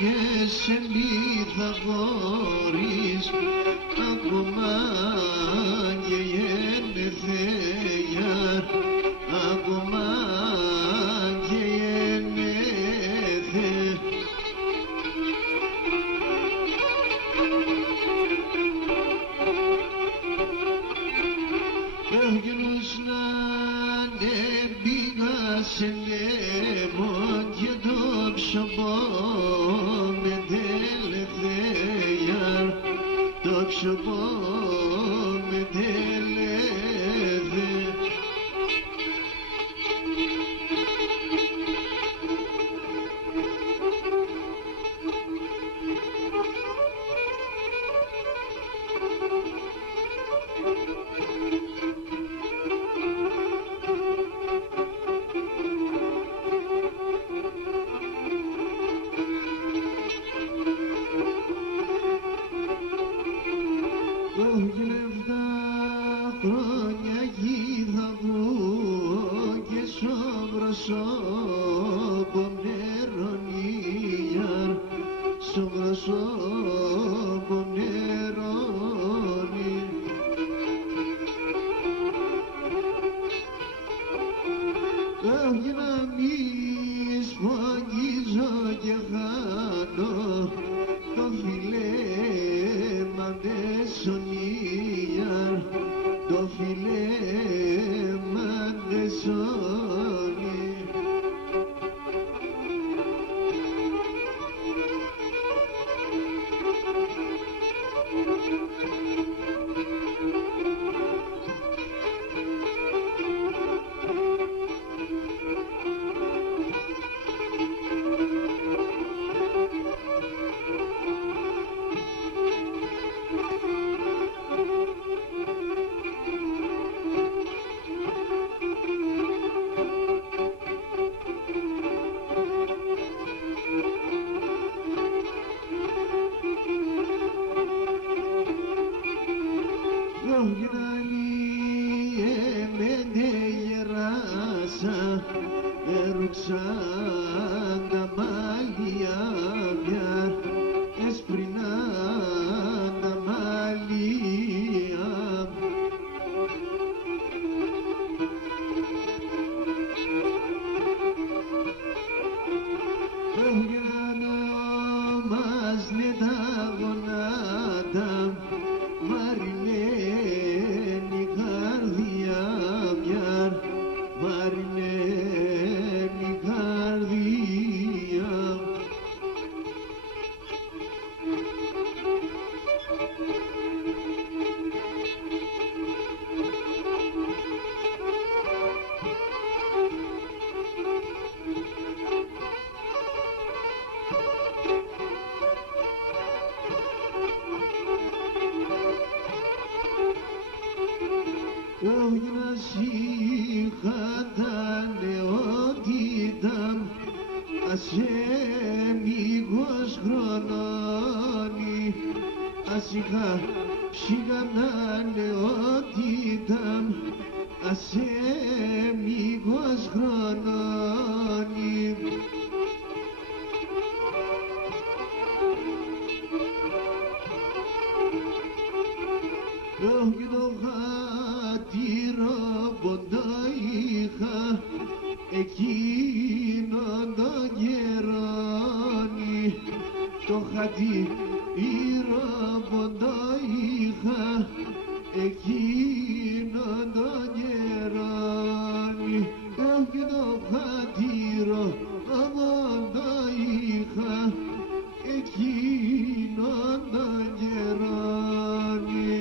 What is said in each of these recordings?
και σελίδα χωρίς ακόμα και γενεθέα, ακόμα και γενεθέα. Άγγελος να πήγα σε νεύω και το ψωμό με τελεθέα, το ψωμό με τελεθέα. Λεπτά χρόνια γίδα μου και στο προσώπο νερονία, στο προσώπο νερονία. Όχι να μη σφογγίζω και χάνω το φιλέμα δεσονία, το φιλέμα δεσονία. Έρουξαν τα μαλλιά πια, έσπριναν τα μαλλιά. Πρόγιανα μας ναι τα γονάτα, μαρινένει καρδιά πια, μαρινένει καρδιά. Όχι να σ' είχα τα νεότητα, ας μήκος χρονώνει, ας είχα ψυχα τα νεότητα, ας μήκος χρονώνει. Όχι το χατήρο ποντό είχα εκείνον τον καιρόνι, το χατήρο ποντό είχα εκείνον τον καιρόνι. Όχι το χατήρο ποντό είχα εκείνον τον καιρόνι.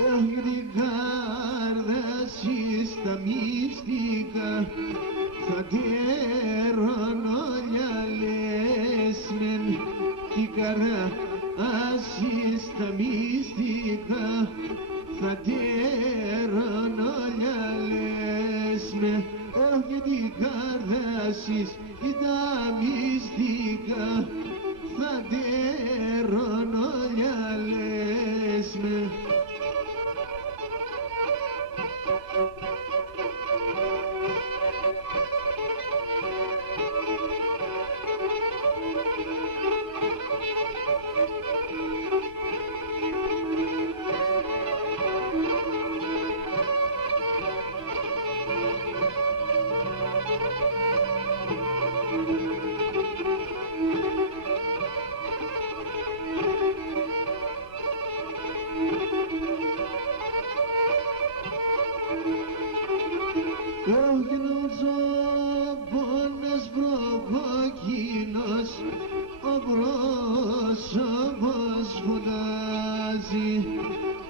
την καρδάση στα μυστικά θα τέρωνο λιαλές μεν την καρδάση στα μυστικά θα τέρωνο λιαλές μεν όχι την καρδάση τα μυστικά θα τέρωνο λιαλές μεν Όγνος ο πόνος προβοκίνος ο πρόσωπος φωτάζει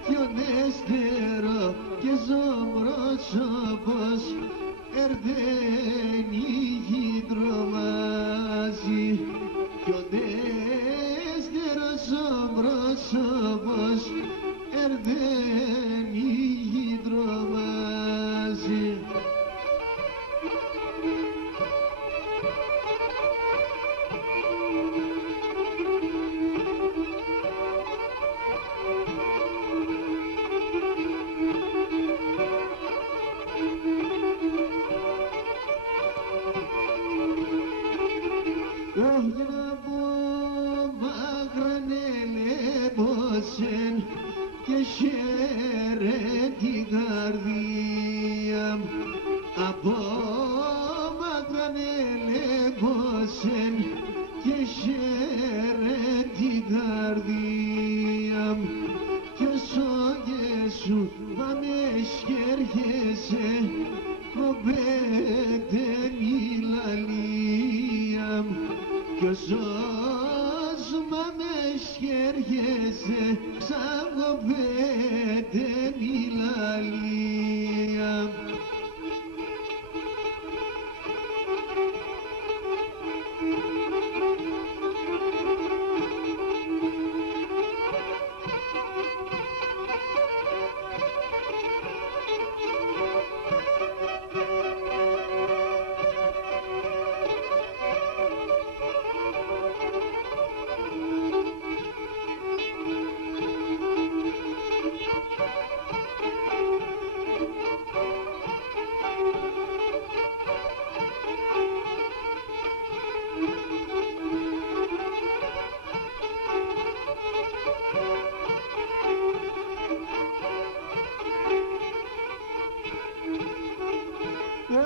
κι ο νέστερο και ζωμρόσωπος ερδένει γυντρομάζει κι ο νέστερος ζωμρόσωπος ερδένει γυντρομάζει Όχι να πω μακρανελέμωσεν και χαίρε την καρδία από μακρανελέμωσεν και χαίρε την καρδία κι όσο και σου πάμε σχέργεσαι κοπέτε μιλαλία κι όσο σου πάμε σχέργεσαι σαν κοπέτε μιλαλία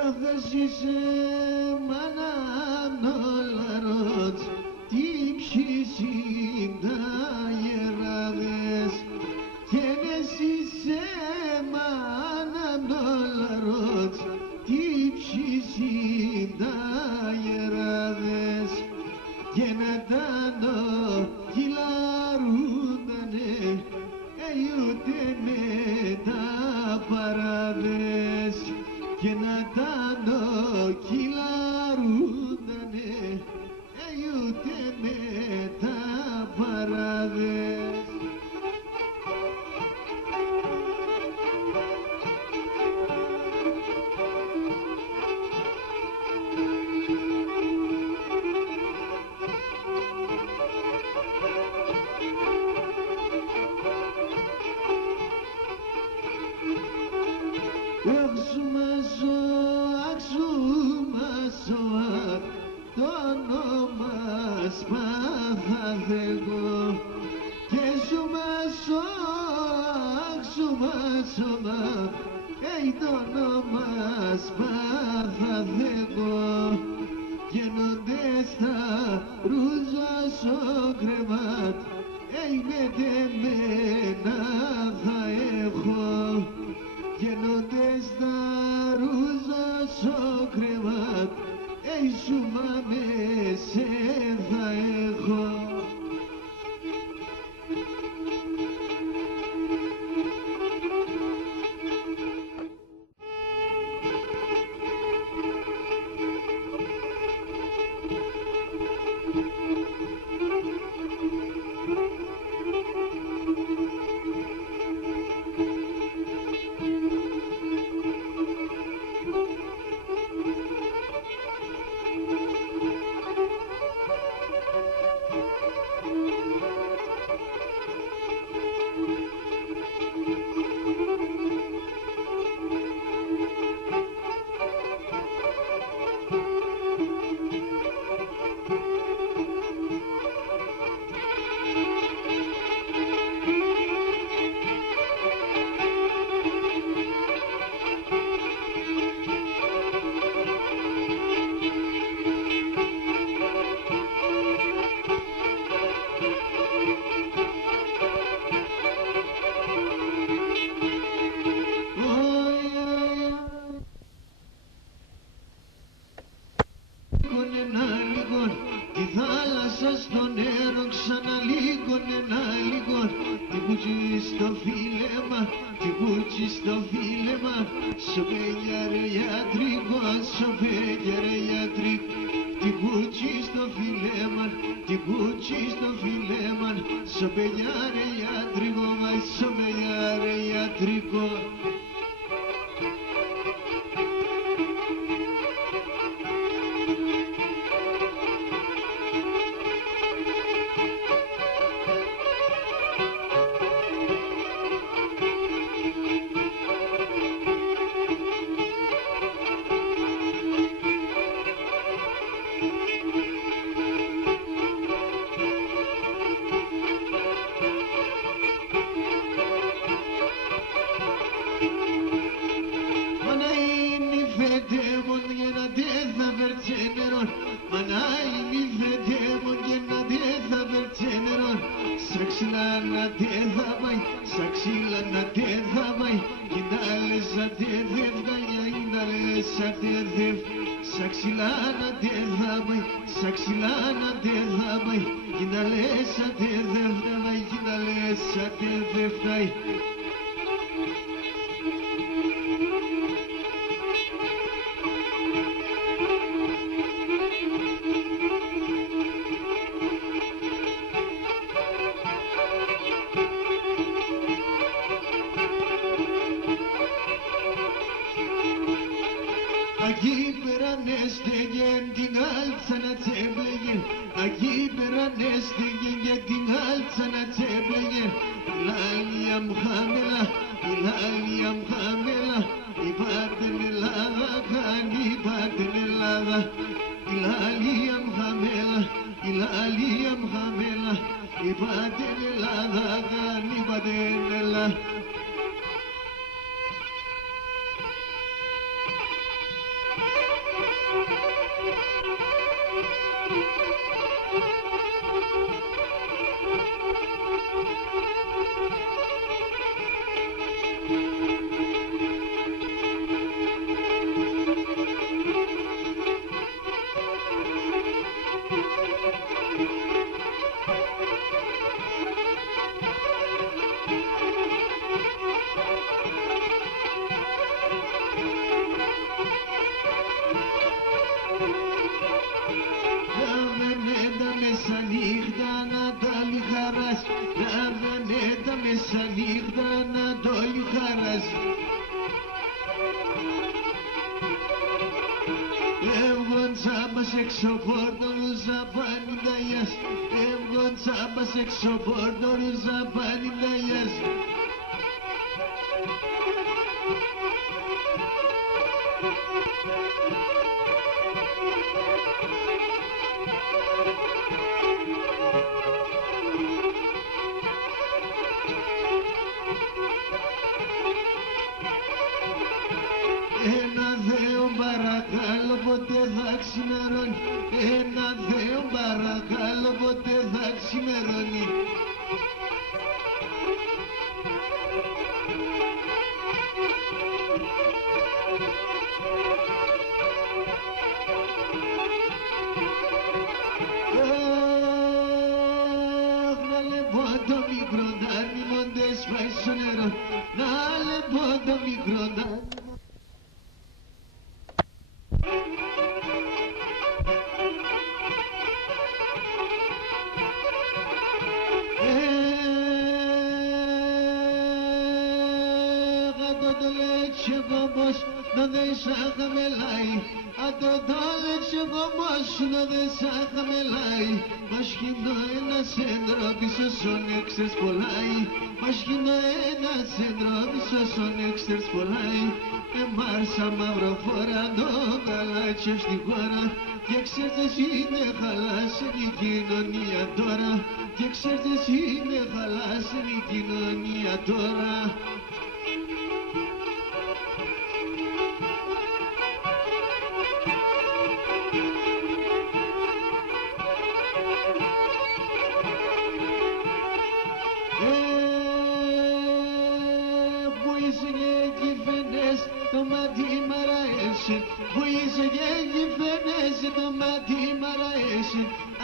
Αχασίσε μάνα νολαρότ τι ψήσιν τα γεράδες και νεσίσε μάνα νολαρότ τι ψήσιν τα γεράδες και να τα κυλαρούντανε ούτε με τα παράδες και να τα κυλαρούντανε ούτε με τα παράδες το όνομα σπαθαδέγω και σου μασώ, το όνομα σπαθαδέγω γίνονται στα ρούζα στο κρεβάτ με τεμένα θα έχω γίνονται στα ρούζα στο κρεβάτ σου μάμε σε θα έχω λίγο, ένα λίγο. Τι μπούτσι στο φίλεμα, τι μπούτσι στο φίλεμα. Σοπέλια ρε ιατρικό, σοπέλια ρε ιατρικό. Τι μπούτσι στο φίλεμα, τι μπούτσι στο φίλεμα. Σοπέλια ρε ιατρικό, μα σοπέλια ρε ιατρικό.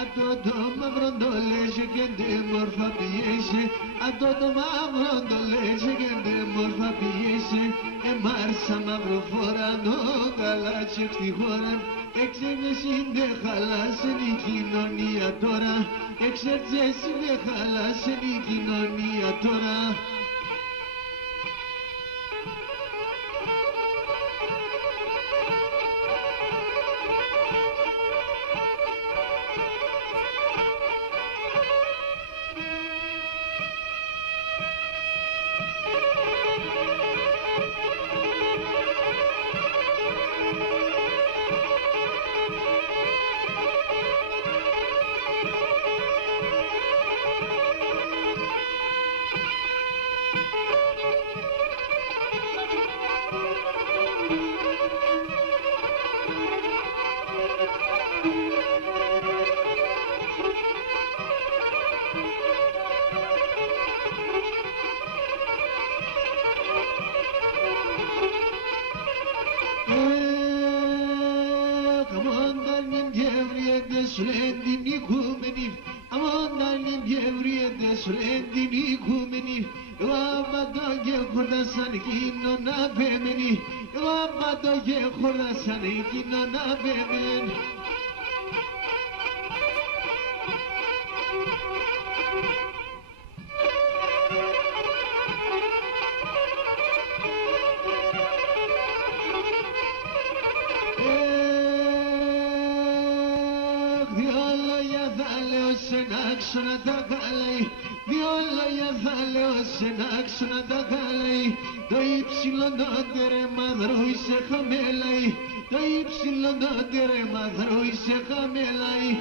αυτό το μαύρο το λες και ντε μόρφα πιέσαι, αυτό το μαύρο το λες και ντε μόρφα πιέσαι, εμάρσα μαύρο φορά το καλάτσι στη χώρα, εξέρτες είναι χαλάσεν η κοινωνία τώρα, εξέρτες είναι χαλάσεν η κοινωνία τώρα. Σουλέντιν οικούμενη, αμόντανιν διευρύεται σουλέντιν οικούμενη, εγώ απαντώ και χορτάσαν εκείνον απέμενη, εγώ απαντώ και χορτάσαν εκείνον απέμενη. Άξονα τα καλάει, δυο λόγια θα λέω σε άξονα τα καλάει, το ύψιλο το τερέμα δρούει σε χαμέλαει, το ύψιλο το τερέμα δρούει σε χαμέλαει.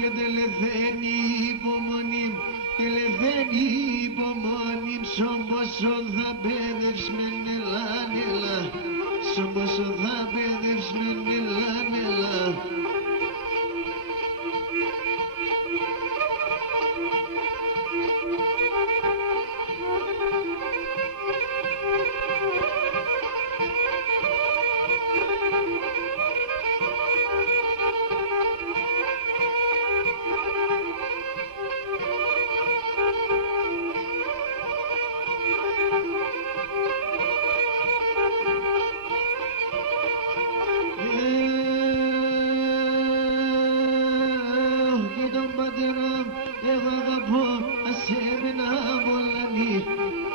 Και τελεθαίνει η υπομονή, τελεθαίνει η θα παιδευσμεν ελάν ελά, σώποσο θα παιδευσμεν ελάν ελά.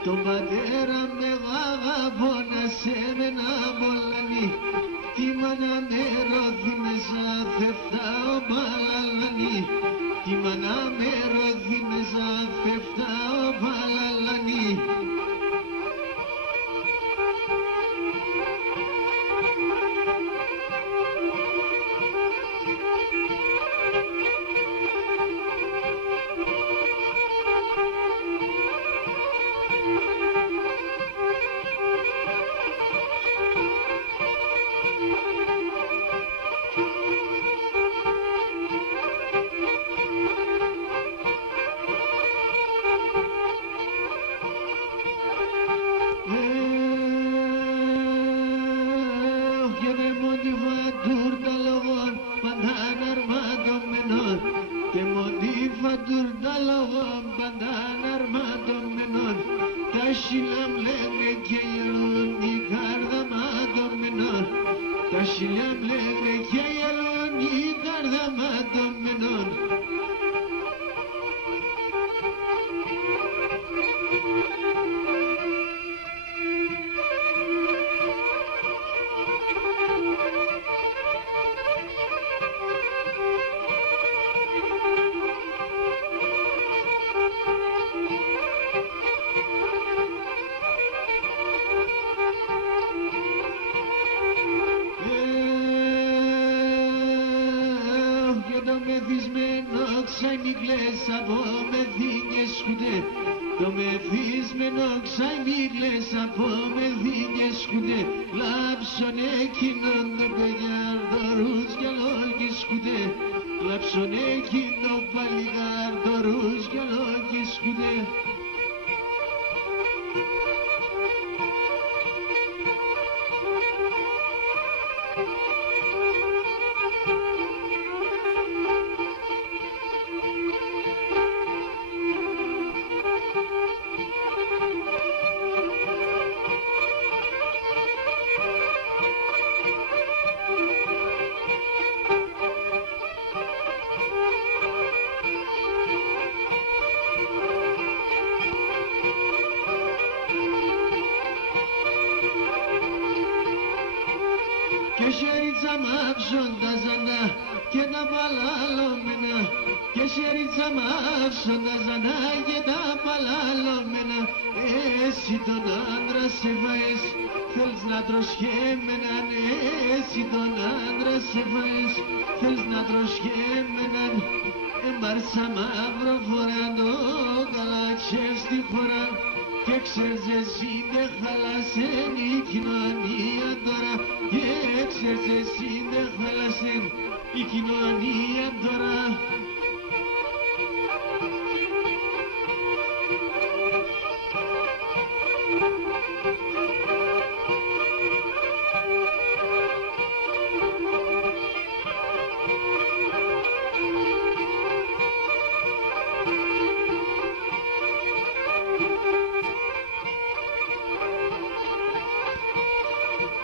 Τον πατέρα με αγαπώ να σε μένα μολανεί. Τη μάνα με ρώθη μέσα φεύταω παλαλανεί. Τη μάνα με ρώθη μέσα φεύταω παλαλανεί. Από μεθύγες χουντέ, το μεθυσμένο ξαϊμίγλες από μεθύγες χουντέ, λάψον εκείνον το παλιγάρδορους για λόγες χουντέ, λάψον εκείνον παλιγάρδορους για λόγες χουντέ. Κεσέριτσα μαύσοντα ζανά και τα παλαλωμένα, κεσέριτσα μαύσοντα ζανά και τα παλαλωμένα. Εσύ τον άντρα σε βαες, θέλεις να τρως χέμεναν. Εσύ τον άντρα σε βαες, θέλεις να τρως χέμεναν. Εμπάρσα μαύρο φοράν το καλάτσες στη χώρα, και ξέρεις εσύ δεν χαλάσεν η κοινωνία τώρα. Και ξέρεις εσύ δεν χαλάσεν η κοινωνία τώρα.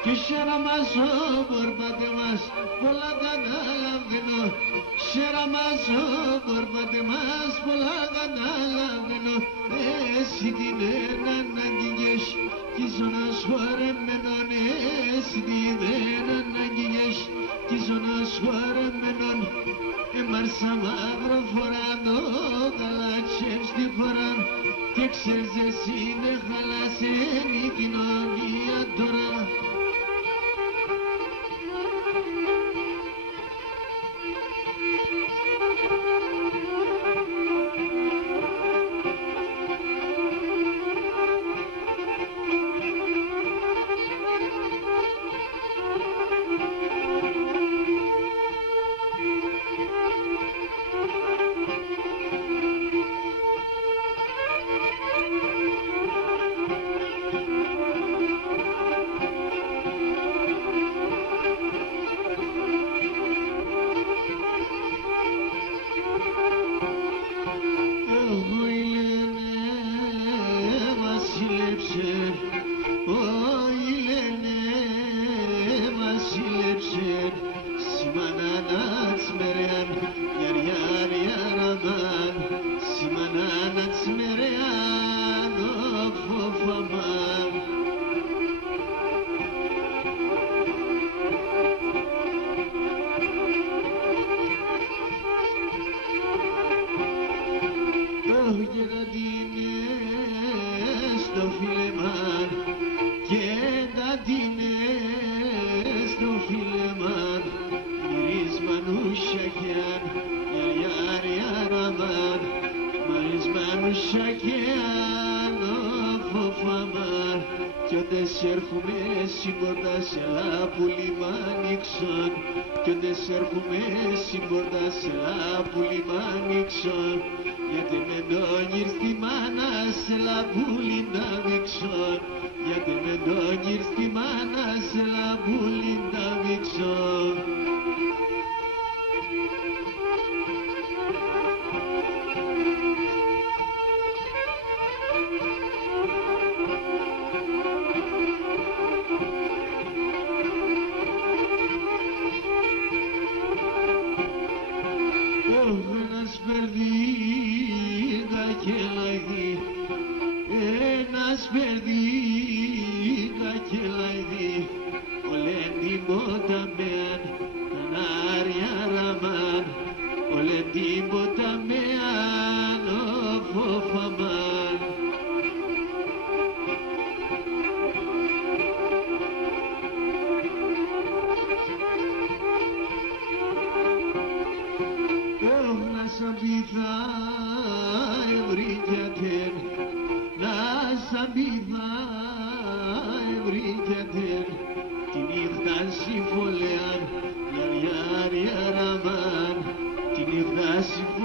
Και σέρα μας ο μπορπάτε μας πολλά καταλαβαίνω. Σέρα μας ο μπορπάτε μας πολλά καταλαβαίνω. Εσύ την ένα αναγκηγες κι ζωνας χορεμένον. Εσύ την ένα αναγκηγες κι ζωνας χορεμένον. Εμάρσα μαύρο φοράδο καλάτσες στη χώρα, και ξέρεις εσύ δεν χαλάσεν η κοινωνία τώρα. σε έρχομαι συμπορτά σε λάπουλη μ' ανοίξον, κι όντε σε έρχομαι συμπορτά σε λάπουλη μ' ανοίξον, γιατί με ντόγγυρ στη μάνα σε λαπούλι να μίξον, γιατί με ντόγγυρ στη μάνα σε λαπούλι να μίξον. Ένας περδίκα και λαϊδί, ένας περδίκα και λαϊδί, όλεν την ποταμέαν, κανάρια ραμάν, όλεν την ποταμέαν, ο φοφαμάν. Σαν πίθα ευρύκιατεν, να σαν πίθα ευρύκιατεν, τη νύχτα συμφωλέαν, γιαριάρια ραμάν, τη νύχτα συμφωλέαν.